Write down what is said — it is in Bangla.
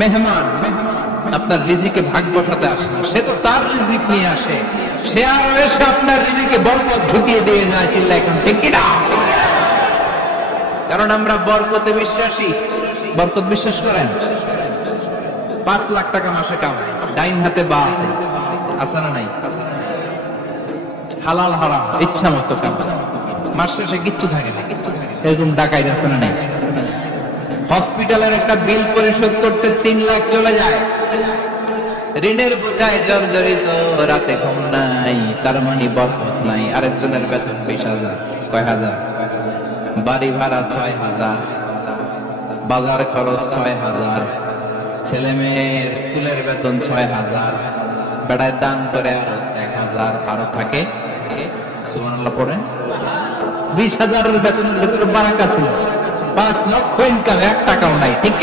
মেহমান আপনার রিজিকে ভাগ বসাতে আসে না। সে তো তার রিজিক নিয়ে আসে। সে আর এসে আপনার রিজিকে বরকত ঢুকিয়ে দিয়ে যায় চিল্লা এখন, ঠিক কিনা? কারণ আমরা বরকতে বিশ্বাসী। বরকত বিশ্বাস করেন? পাঁচ লাখ টাকা মাসে কামাই। ডাইন হাতে বা আছে না নাই? হালাল হারাম, ইচ্ছা মতো কামাই। মাস শেষে কিচ্ছু থাকে না। এরকম ডাকাই আছে না নাই? হসপিটালের একটা বিল পরিশোধ করতে তিন লাখ চলে যায়। ঋণের বোঝায় জর্জরিত, রাতে ঘুম নাই, তার মানে বরকত নাই। আরেকজনের বেতন বিশ হাজার, কয় হাজার? বাড়ি ভাড়া ছয় হাজার, বাজার খরচ ছয় হাজার, ছেলে মেয়ের স্কুলের বেতন ছয় হাজার, বেড়ায় দান করে আরও এক হাজার। আরও থাকে? সুবহানাল্লাহ পড়ে বিশ হাজারের বেতনের ভেতরে বারাকা ছিল। পাঁচ লক্ষ ইনকাম এক টাকাও নাই। ঠিক